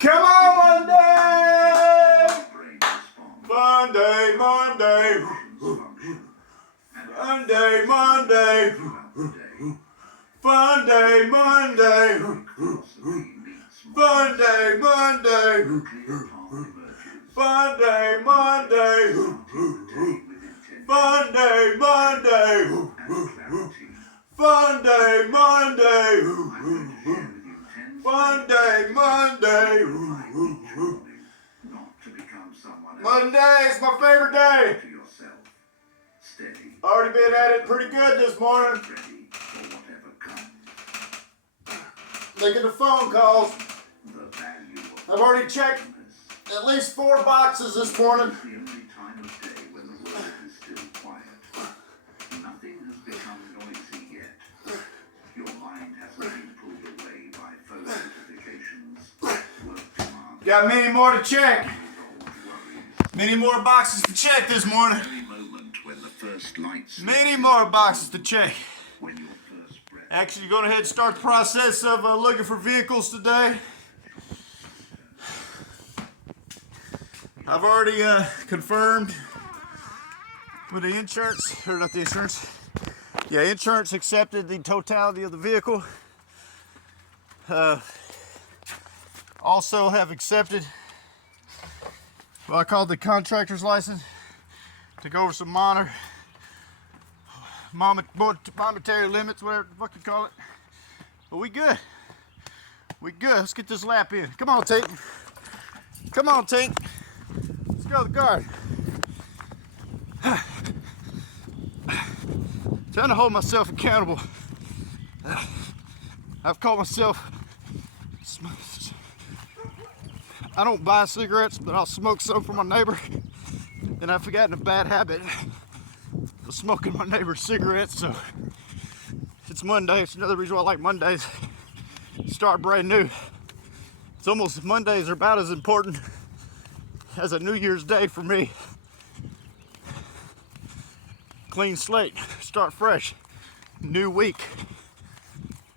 Come on, Monday! Monday, Monday. Monday, Monday. Monday, Monday. Monday, Monday. Monday, Monday. Monday, Monday. Monday, Monday. Monday, Monday. Monday is my favorite day. Already been at it pretty good this morning. Making the phone calls. I've already checked at least 4 boxes this morning. Got many more to check. Many more boxes to check this morning. Many more boxes to check. Actually, going ahead and start the process of looking for vehicles today. I've already confirmed with the insurance, or not the insurance. Yeah, insurance accepted the totality of the vehicle. Also have accepted what I call the contractor's license to go over some monetary limits, whatever the fuck you call it. But we good. We good. Let's get this lap in. Come on, Tank. Come on, Tank. Let's go to the guard. Trying to hold myself accountable. I've caught myself. I don't buy cigarettes, but I'll smoke some for my neighbor. And I've forgotten a bad habit of smoking my neighbor's cigarettes. So it's Monday. It's another reason why I like Mondays. Start brand new. It's almost, Mondays are about as important as a New Year's Day for me. Clean slate, start fresh, new week.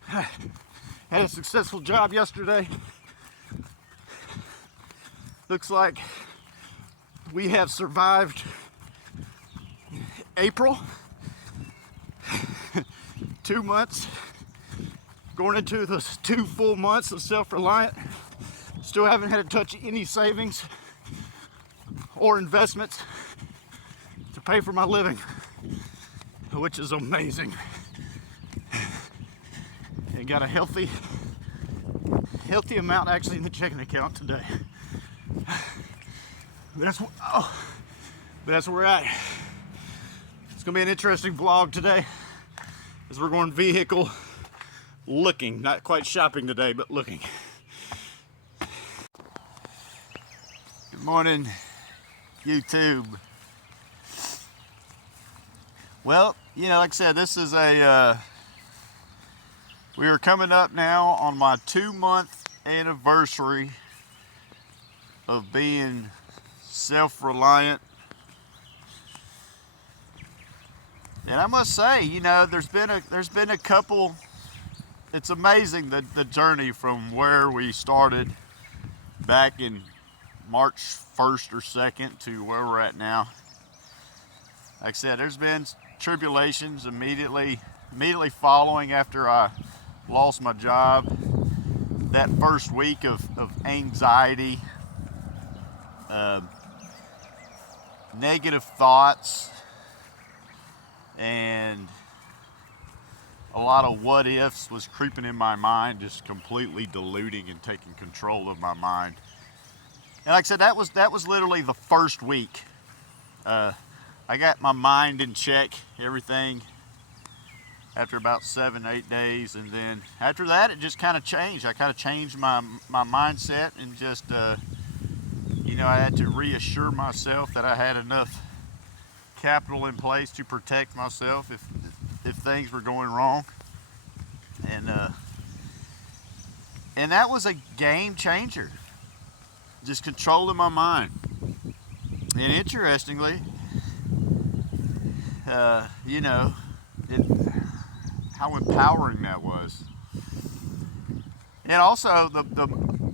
Had a successful job yesterday. Looks like we have survived April. 2 months. Going into the 2 full months of Self-Reliant. Still haven't had to touch any savings or investments to pay for my living, which is amazing. And got a healthy amount actually in the checking account today. But that's where we're at. It's gonna be an interesting vlog today as we're going vehicle looking, not quite shopping today, but looking. Good morning, YouTube. Well, you know, like I said, this is we are coming up now on my 2-month anniversary of being self-reliant. And I must say, you know, there's been a couple, it's amazing the journey from where we started back in March 1st or 2nd to where we're at now. Like I said, there's been tribulations immediately following after I lost my job. That first week of anxiety, negative thoughts, and a lot of what ifs was creeping in my mind, just completely diluting and taking control of my mind. And like I said, that was literally the first week. I got my mind in check, everything, after about 7-8 days, and then after that it just kind of changed. I kind of changed my mindset, and just you know, I had to reassure myself that I had enough capital in place to protect myself if things were going wrong, and that was a game changer, just controlling my mind. And interestingly, you know, how empowering that was. And also the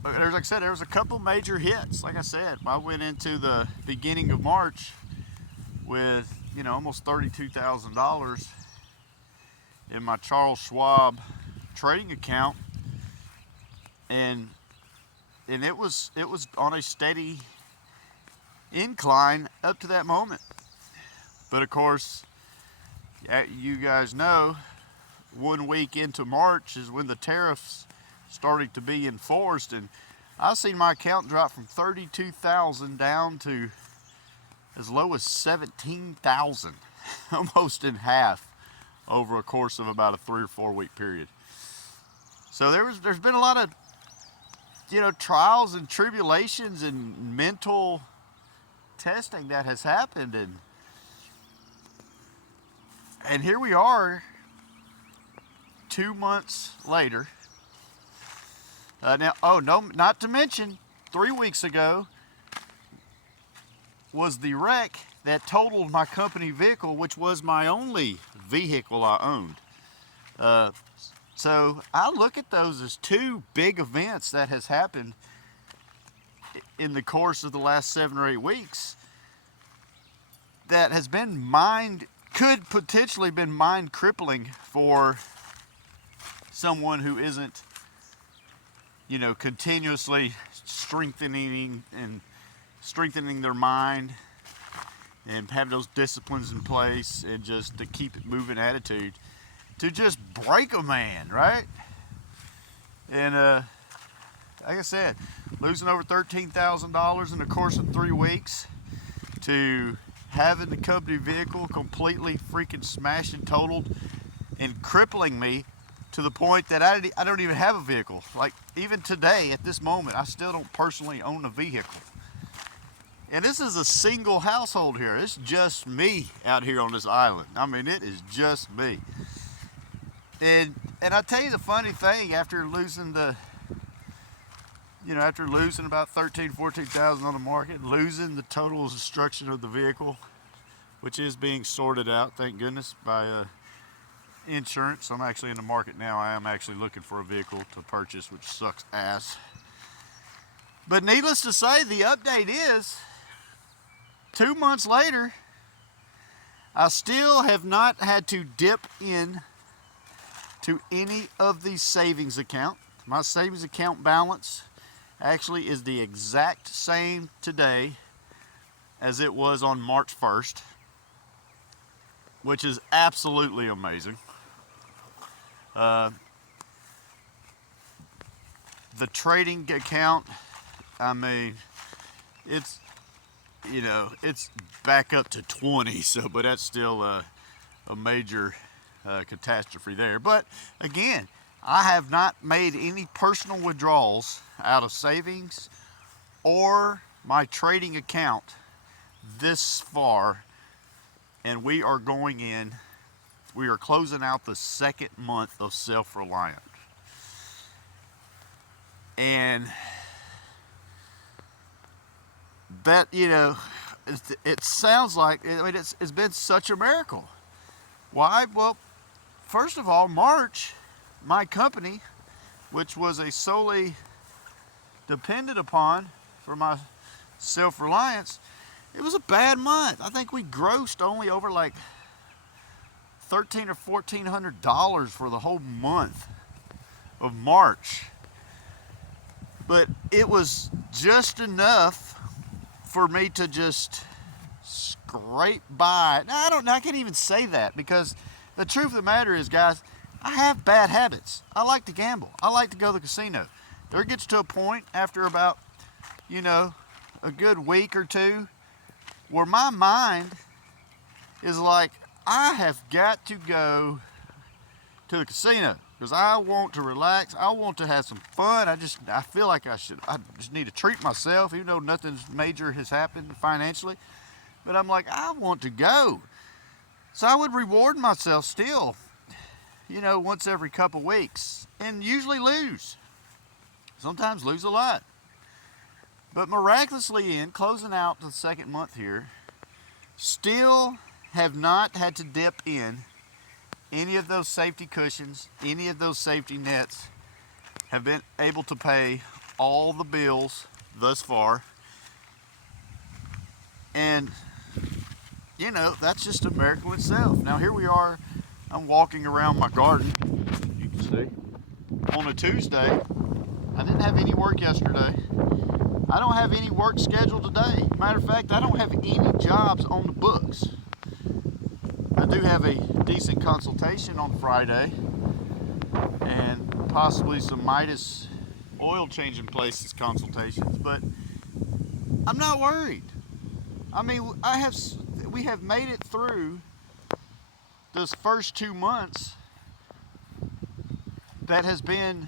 like I said, there was a couple major hits. Like I said, I went into the beginning of March with, almost $32,000 in my Charles Schwab trading account, and it was on a steady incline up to that moment. But of course, you guys know, 1 week into March is when the tariffs started to be enforced, and I've seen my account drop from 32,000 down to as low as 17,000, almost in half over a course of about a 3 or 4 week period. So there's been a lot of trials and tribulations and mental testing that has happened, and here we are 2 months later. Not to mention 3 weeks ago was the wreck that totaled my company vehicle, which was my only vehicle I owned. So I look at those as two big events that has happened in the course of the last 7 or 8 weeks that has been could potentially been mind crippling for someone who isn't, continuously strengthening their mind and have those disciplines in place and just to keep it moving attitude to just break a man, right? And like I said, losing over $13,000 in the course of 3 weeks, to having the company vehicle completely freaking smashed and totaled and crippling me to the point that I don't even have a vehicle. Like, even today, at this moment, I still don't personally own a vehicle. And this is a single household here. It's just me out here on this island. I mean, it is just me. And I tell you the funny thing, after losing about 14,000 on the market, losing the total destruction of the vehicle, which is being sorted out, thank goodness, by insurance. I'm actually in the market now. I am actually looking for a vehicle to purchase, which sucks ass. But needless to say, the update is 2 months later, I still have not had to dip in to any of these savings account. My savings account balance actually is the exact same today as it was on March 1st, which is absolutely amazing. The trading account, I mean, it's back up to 20, but that's still a major catastrophe there. But again, I have not made any personal withdrawals out of savings or my trading account this far, and we are closing out the 2nd month of Self-Reliant. And that, it sounds like, it's been such a miracle. Why? Well, first of all, March, my company, which was a solely dependent upon for my self-reliance, it was a bad month. I think we grossed only over like $1,300 or $1,400 for the whole month of March. But it was just enough for me to just scrape by. Now, I can't even say that, because the truth of the matter is, guys, I have bad habits. I like to gamble. I like to go to the casino. There gets to a point after about, a good week or two where my mind is like, I have got to go to the casino because I want to relax. I want to have some fun. I feel like I just need to treat myself, even though nothing major has happened financially. But I'm like, I want to go. So I would reward myself still, once every couple weeks, and usually lose. Sometimes lose a lot. But miraculously, in closing out the 2nd month here, still have not had to dip in any of those safety cushions, any of those safety nets. Have been able to pay all the bills thus far. And, you know, that's just a miracle itself. Now here we are, I'm walking around my garden, you can see, on a Tuesday. I didn't have any work yesterday. I don't have any work scheduled today. Matter of fact, I don't have any jobs on the books. I do have a decent consultation on Friday and possibly some Midas oil changing places consultations, but I'm not worried. I mean, we have made it through those first 2 months that has been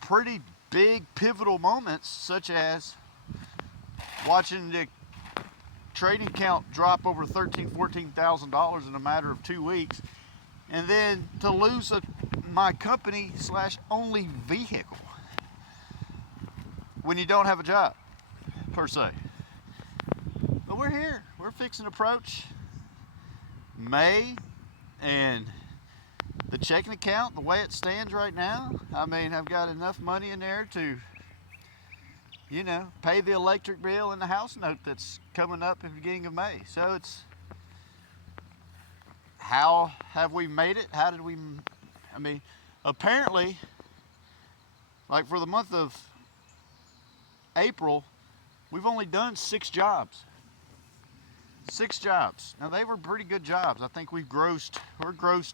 pretty big pivotal moments, such as watching the trading count drop over $14,000 in a matter of 2 weeks, and then to lose my company slash only vehicle when you don't have a job per se. But we're here. We're fixing to approach May, and the checking account, the way it stands right now, I mean, I've got enough money in there to, you know, pay the electric bill and the house note that's coming up at the beginning of May. So it's, how have we made it? How did we, I mean, apparently, like for the month of April, we've only done 6 jobs. 6 jobs. Now they were pretty good jobs. I think we're grossed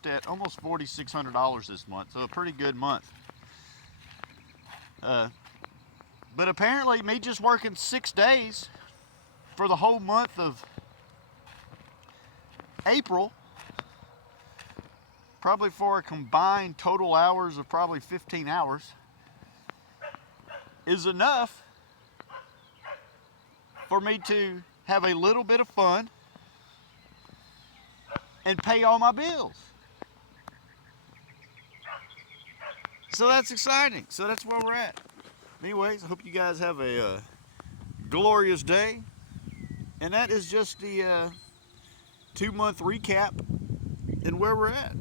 at almost $4,600 this month, so a pretty good month. But apparently me just working 6 days for the whole month of April, probably for a combined total hours of probably 15 hours, is enough for me to have a little bit of fun and pay all my bills. So that's exciting. So that's where we're at. Anyways, I hope you guys have a glorious day. And that is just the 2-month recap and where we're at.